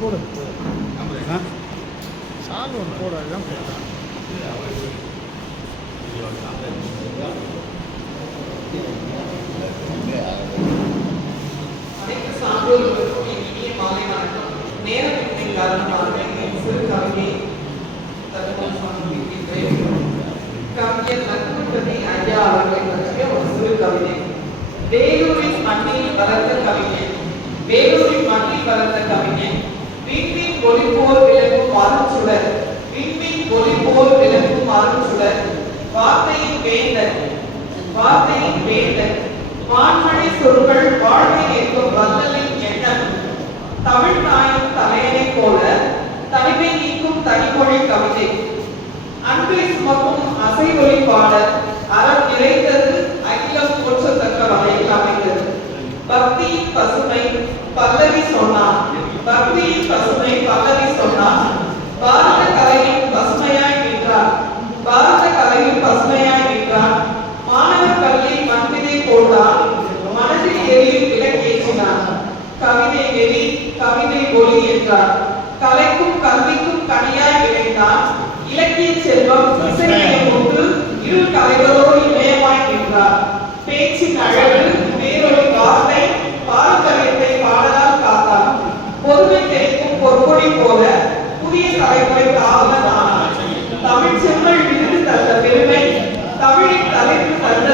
போடு சால் ஒன்று போடு அதுதான் போட்டேன் அனைத்து காரணமாக சிறு கவிதை சமர்ப்பிக்கின்றேன் கவிஞர் லக்ஷ்மணபதி ஐயா அவர்களை பற்றிய ஒரு சிறு கவிதை வேலூரின் மண்ணில் வளர்ந்த கவிஞர் வேலூரின் மண்ணில் வளர்ந்த கவிஞன் விண்மீன் ஒளி போல் விளங்கும் அருட்சுடர் விண்மீன் ஒளி போல் விளங்கும் அருட்சுடர் வார்த்தையின் வேந்தன் வார்த்தையின் வேந்தன் வான்மழை சொற்கள் வாழ்வை ஏற்கும் வல்லலின் எண்ணம் தமிழ் தாயின் தலையனை போல தனிமை நீக்கும் தனிமொழி கவிதை. அன்பை சுமக்கும் அசை ஒளி பாடல் பல்லவி சொன்னார். பக்தியின் பசுமை பல்லவி சொன்னார். பாரத கலையின் பசுமையாய் நின்றார். பாரத கலையின் பசுமையாய் நின்றார். மாணவர் பள்ளி மந்திரை போட்டார். மனதில் எரியும் விளக்கேற்றினார் கவிதை நெறி கவிதை ஒளி என்றார். கலைக்கும் கல்விக்கும் கனியாய் விளைந்தார் இலக்கிய பொற்பொழி போல புதிய தலைமுறை காவல தமிழ் செம்மல் விருது தந்த பெருமை தமிழின் தலைப்பு தந்த